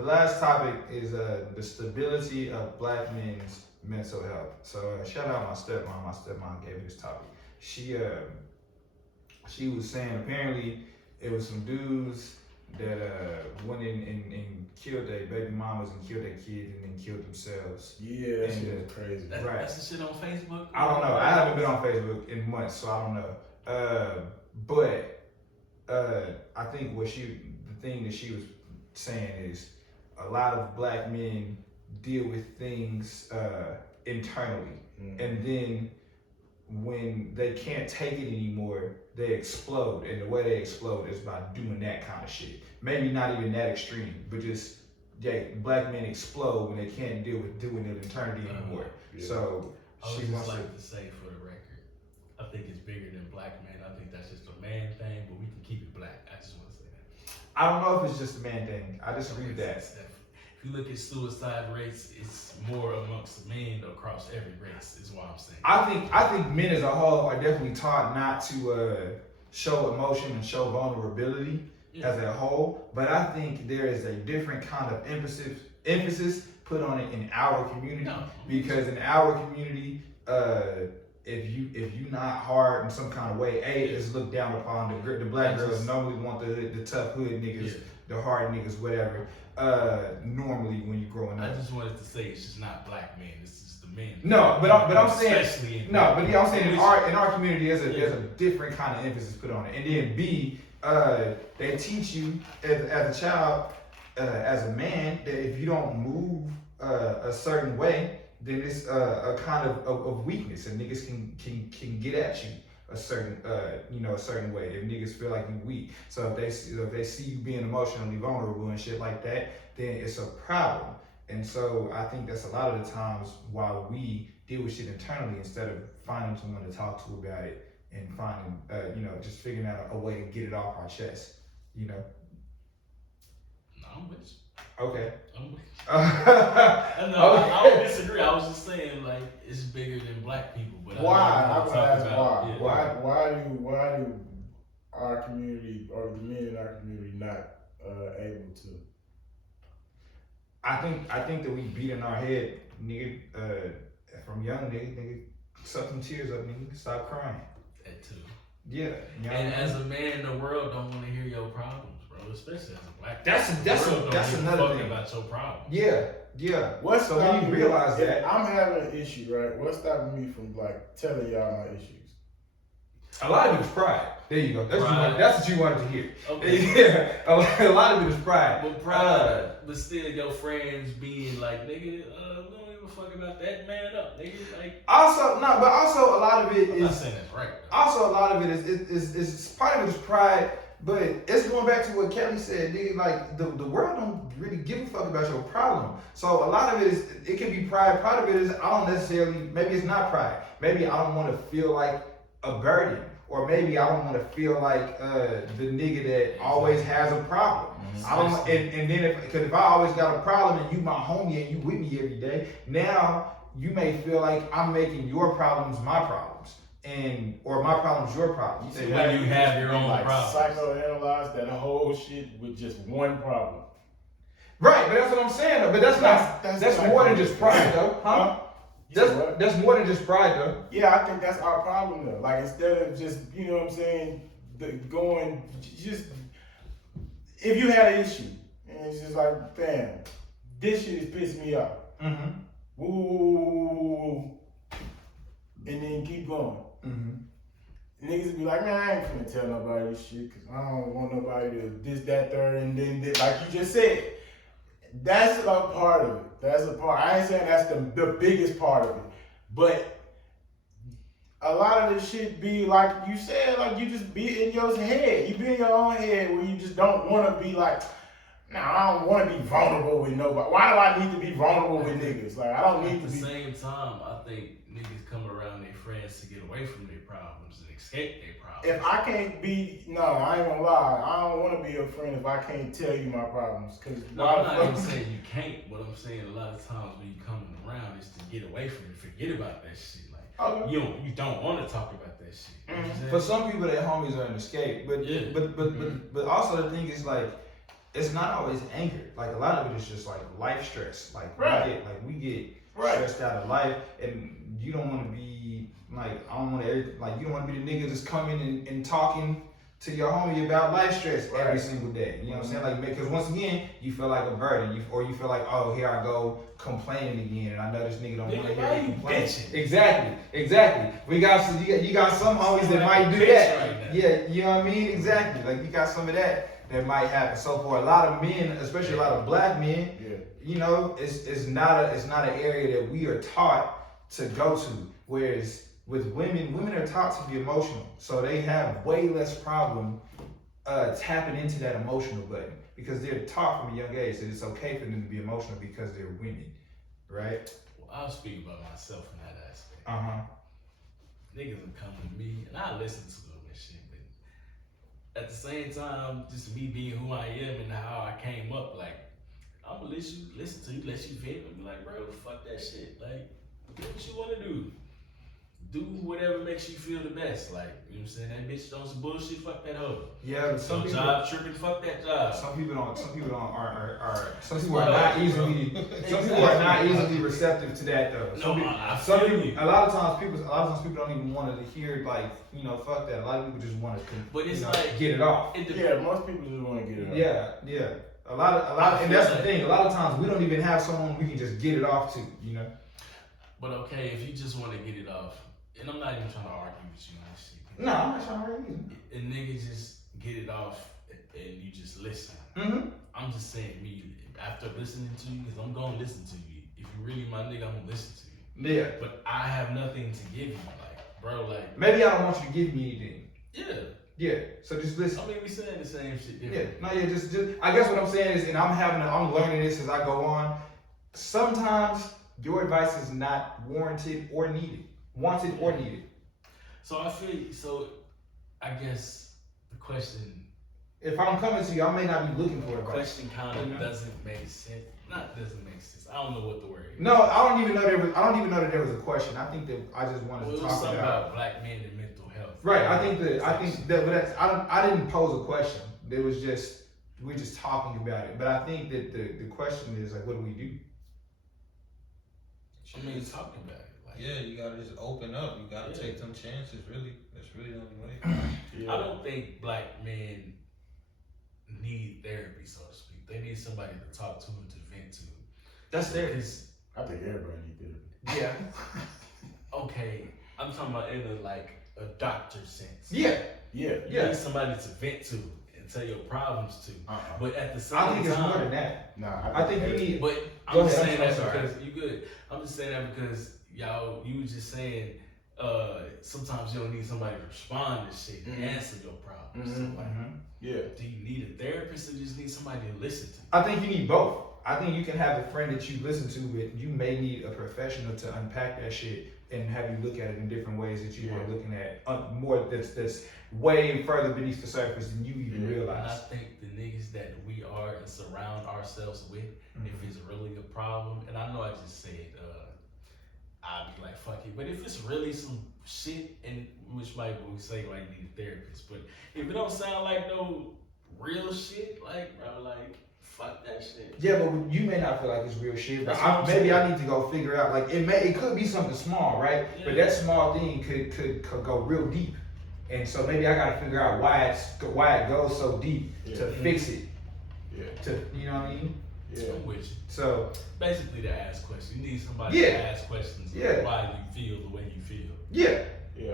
the last topic is the stability of black men's mental health. So shout out my stepmom. My stepmom gave me this topic. She was saying apparently it was some dudes that went in and killed their baby mamas and killed their kids and then killed themselves. Yeah, that And, shit was crazy. Right. That's the shit on Facebook? I don't know. I haven't been on Facebook in months, so I don't know. But I think the thing that she was saying is a lot of black men deal with things internally, and then when they can't take it anymore, they explode, and the way they explode is by doing that kind of shit. Maybe not even that extreme, but just black men explode when they can't deal with doing it internally anymore. Yeah. So I would she just wants like to say for the record, I think it's bigger than black men. I think that's just a man thing, but we can keep it black. I just want to say that. I don't know if it's just a man thing. I disagree with that. If you look at suicide rates, it's more amongst men across every race, is what I'm saying. I think men as a whole are definitely taught not to show emotion and show vulnerability as a whole, but I think there is a different kind of emphasis put on it in our community, because in our community, if you not hard in some kind of way, it's looked down upon. The black girls normally want the tough hood niggas, the hard niggas, whatever. Normally when you're growing up. I just wanted to say it's just not black men. It's just the men. No, but I'm saying I'm saying in our community there's a different kind of emphasis put on it. And then B, they teach you as a child, as a man, that if you don't move a certain way, then it's a kind of weakness, and niggas can get at you a certain a certain way if niggas feel like you weak. So if they see you being emotionally vulnerable and shit like that, then it's a problem. And so I think that's a lot of the times why we deal with shit internally instead of finding someone to talk to about it and finding just figuring out a way to get it off our chest. No, I'm with you. Okay. I'm with you. No, I don't disagree. I was just saying, like, it's bigger than black people. But Why? I'm gonna ask why. Yeah. Why do our community or the men in our community not able to? I think that we beat in our head, nigga, from young nigga, suck some tears up, nigga, stop crying. That too. Yeah. And as a man, the world don't want to hear your problems, bro. Especially as a black. That's another thing about your problems. Yeah. So when you realize that I'm having an issue, right? What's stopping me from like telling y'all my issues? a lot of it is pride. There you go. That's what you wanted to hear. Okay. Yeah. A lot of it is pride. But pride, but still your friends being like, nigga, we don't give a fuck about that, man up, nigga. Like. Also, a lot of it I'm not saying that's right. Though. Also, a lot of it is part of it is pride. But it's going back to what Kelly said, nigga, like the world don't really give a fuck about your problem. So a lot of it can be pride. Part of it is I don't necessarily, maybe it's not pride. Maybe I don't want to feel like a burden. Or maybe I don't want to feel like the nigga that always has a problem. I don't, and then if I always got a problem and you my homie and you with me every day, now you may feel like I'm making your problems my problems. Or my problem's your problem. When you have your own problems. Psychoanalyze that whole shit with just one problem. Right, but that's what I'm saying though. But that's more than just pride though. Huh? That's more than just pride though. Yeah, I think that's our problem though. Like instead of just, you know what I'm saying, if you had an issue and it's just like, fam, this shit is pissing me off. Mm-hmm. Ooh. And then keep going. Mm-hmm. Niggas would be like, man, I ain't finna tell nobody this shit because I don't want nobody to this, that, third, and then this, like you just said. That's a part of it. That's a part. I ain't saying that's the biggest part of it. But a lot of this shit be like you said, like you just be in your head. You be in your own head where you just don't want to be like, nah, I don't want to be vulnerable with nobody. Why do I need to be vulnerable with niggas? Like, I don't need to be. At the same time, I think niggas come around their friends to get away from their problems and escape their problems. If I can't be, no, I ain't gonna lie. I don't want to be your friend if I can't tell you my problems. No, I'm not even saying you can't. What I'm saying, a lot of times when you coming around is to get away from it, forget about that shit. Like you don't want to talk about that shit. You know For some people, their homies are an escape. But also the thing is like, it's not always anger. Like a lot of it is just like life stress. Like we get stressed out of life, and you don't want to be like you don't want to be the nigga that's coming and talking to your homie about life stress every single day. You know what I'm saying? Like, because once again, you feel like a burden, or you feel like, oh, here I go complaining again, and I know this nigga don't want to hear me complain. Exactly. You got some homies that might do that. Right, yeah, you know what I mean? Exactly. Like you got some of that might happen. So for a lot of men, especially a lot of black men, you know, it's not an area that we are taught to go to. Whereas with women are taught to be emotional, so they have way less problem tapping into that emotional button because they're taught from a young age that it's okay for them to be emotional because they're women, right? Well, I'll speak about myself in that aspect. Niggas will come to me and I listen to them and shit, but at the same time, just me being who I am and how I came up, like I'm gonna listen to you, let you vent, and be like, bro, fuck that shit, like do what you wanna do. Do whatever makes you feel the best. Like, you know what I'm saying? That bitch on some bullshit, fuck that hoe. Yeah, but some people job tripping, fuck that job. Some people are not easily receptive to that though. A lot of times people don't even want to hear like, you know, fuck that. A lot of people just want to get it off. Most people just want to get it off. Yeah. A lot and that's the thing. A lot of times we don't even have someone we can just get it off to, you know. But okay, if you just want to get it off, and I'm not even trying to argue with you on this shit. No, I'm not trying to argue. And niggas just get it off and you just listen. I'm just saying, me, after listening to you, because I'm going to listen to you. If you really my nigga, I'm going to listen to you. Yeah. But I have nothing to give you. Like, bro, like. Maybe I don't want you to give me anything. Yeah. Yeah. So just listen. I mean, we saying the same shit different. Yeah. No, yeah, just I guess what I'm saying is, and I'm learning this as I go on. Sometimes your advice is not warranted or needed. Wanted or needed. So I guess the question. If I'm coming to you, I may not be looking for advice. The question kind of doesn't make sense. Not doesn't make sense. I don't know what the word is. No, I don't even know that there was a question. I think that I just wanted to talk about black men and mental health. Right. I think that I didn't pose a question. It was just we're just talking about it. But I think that the question is like, what do we do? I mean, talking about it. Yeah, you gotta just open up. You gotta take them chances. Really, that's really the only way. I don't think black men need therapy, so to speak. They need somebody to talk to and to vent to. That's therapy. I think everybody needs therapy. Yeah. Okay, I'm talking about in a doctor sense. Yeah. You need somebody to vent to and tell your problems to. But at the same time, I think it's more than that. Nah, I think you need. But I'm just saying that because you good. I'm just saying that because you was just saying sometimes you don't need somebody to respond to shit and answer your problems. So do you need a therapist or just need somebody to listen to? I think you need both. I think you can have a friend that you listen to, but you may need a professional to unpack that shit and have you look at it in different ways that you are looking at more that's way further beneath the surface than you even realize. And I think the niggas that we are and surround ourselves with, if it's really a problem, and I know I just said I'll be like, fuck it. But if it's really some shit, and which might we say like need a therapist, but if it don't sound like no real shit, like bro, like fuck that shit. Yeah, but you may not feel like it's real shit. But maybe I need to go figure out like it could be something small, right? Yeah. But that small thing could go real deep, and so maybe I got to figure out why it goes so deep to fix it. Yeah. You know what I mean? Yeah. I'm with you. So basically, to ask questions, you need somebody to ask questions. About why you feel the way you feel. Yeah.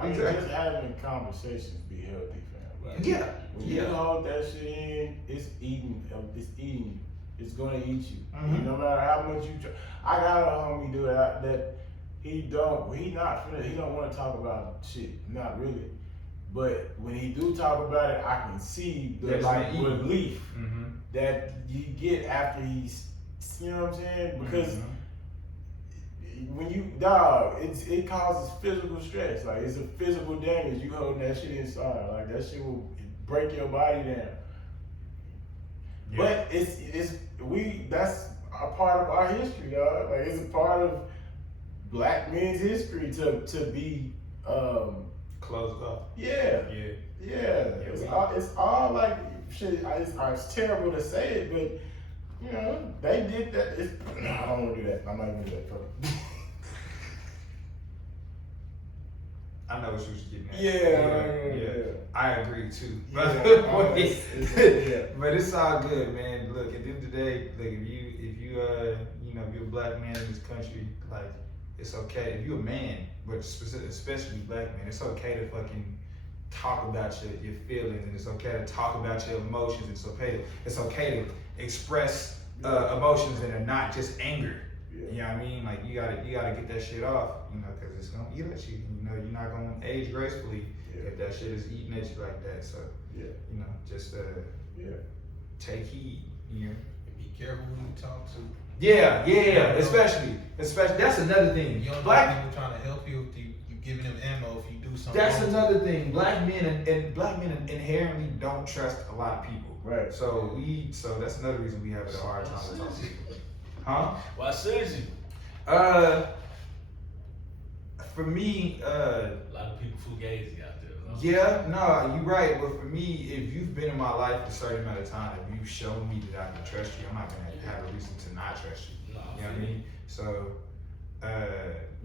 I mean, just having conversations be healthy, fam. Like, when you hold that shit in, it's eating you. It's gonna eat you. No matter how much you try. I got a homie dude that he don't want to talk about shit. Not really. But when he do talk about it, I can see the relief that you get after he's, you know what I'm saying? Because when you it causes physical stress. Like it's a physical damage. You holding that shit inside. Like that shit will break your body down. Yeah. But that's a part of our history, dog. Like it's a part of black men's history to be closed off. Yeah. It's all like shit, it's terrible to say it, but you know, they did that. I don't want to do that. I'm not gonna do that. I know what you was getting at. Yeah. I agree too. Yeah, But it's all good, man. Look, at the end of the day, look, if you you know, if you're a black man in this country, like, it's okay. If you're a man, but especially black man, it's okay to fucking talk about your feelings, and it's okay to talk about your emotions. It's okay to express emotions that are not just anger. Yeah. You know what I mean? Like, you gotta get that shit off, you know, because it's gonna eat at you. You know, you're not gonna age gracefully if that shit is eating at you like that. So, Yeah. you know, just take heed. You know. Be careful who you talk to. Yeah, especially that's another thing. You don't know Black people trying to help you if you giving them ammo if you do something. That's wrong. another thing. Black men inherently don't trust a lot of people. Right. So that's another reason we have a hard time with talking to people. Huh? Why should you? For me, A lot of people fugazi out there. Though. yeah, no, you're right. But for me, if you've been in my life a certain amount of time, if you've shown me that I can trust you, I'm not gonna have a reason to not trust you. No, You know what I mean? So,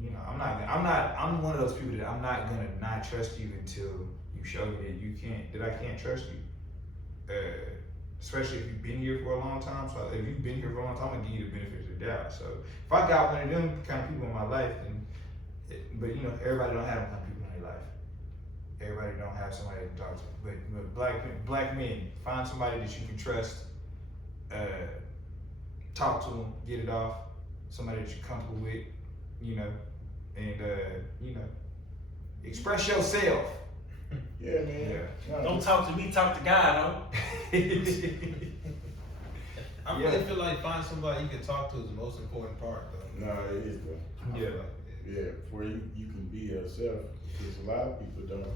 you know, I'm one of those people that I'm not gonna not trust you until you show me that I can't trust you. Especially if you've been here for a long time. So if you've been here for a long time, I'm gonna give you the benefit of the doubt. So if I got one of them kind of people in my life, but you know, everybody don't have them kind of people in their life. Everybody don't have somebody to talk to. But black men, find somebody that you can trust. Talk to them, get it off. Somebody that you're comfortable with, you know, and you know, express yourself. Yeah, man. Yeah. Don't talk to me, talk to God, huh? I really feel like finding somebody you can talk to is the most important part, though. No, it is though. Yeah. Yeah, where you can be yourself, because a lot of people don't.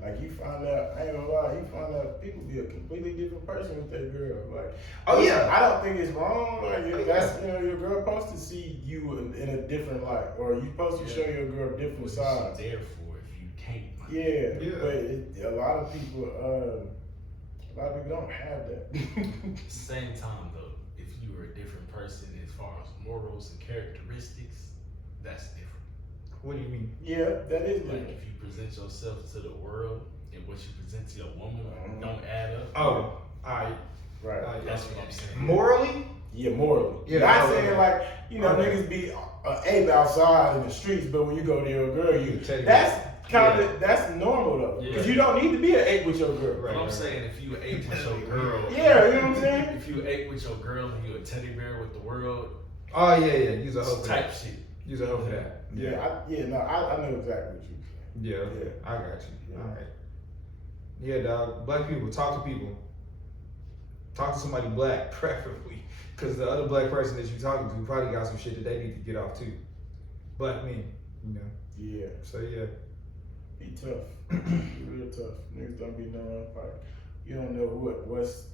Like, you find out, I ain't gonna lie, you find out people be a completely different person with that girl. Like, Oh yeah. I don't think it's wrong. Like, that's, you know, your girl supposed to see you in a different light, or you supposed to show your girl different sides. There for if you can't. Yeah. But a lot of people don't have that. At the same time, though, if you were a different person as far as morals and characteristics, that's different. What do you mean? Yeah, that is Like different. if you present yourself to the world and what you present to your woman don't add up. Oh, alright. Right. That's what I'm saying. Morally? Yeah, morally. Yeah, Not okay. saying like, you know, Okay. niggas be ape outside in the streets, but when you go to your girl, Teddy that's kind of, Yeah. that's normal though. Yeah. Because you don't need to be an ape with your girl. Right. But I'm saying if you ate with your girl, Yeah, you know what I'm saying? if you ate with your girl and you a teddy bear with the world, Oh yeah. Use a hoe for type that. shit. Use a hoe for that. I know exactly what you saying. Yeah. Yeah. I got you. Yeah. All right. Yeah, dog. Black people, talk to people. Talk to somebody black, preferably, because the other black person that you're talking to probably got some shit that they need to get off too. Black men, you know. Yeah, So yeah. be tough. Be real tough. Niggas don't be knowing, like, you don't know what's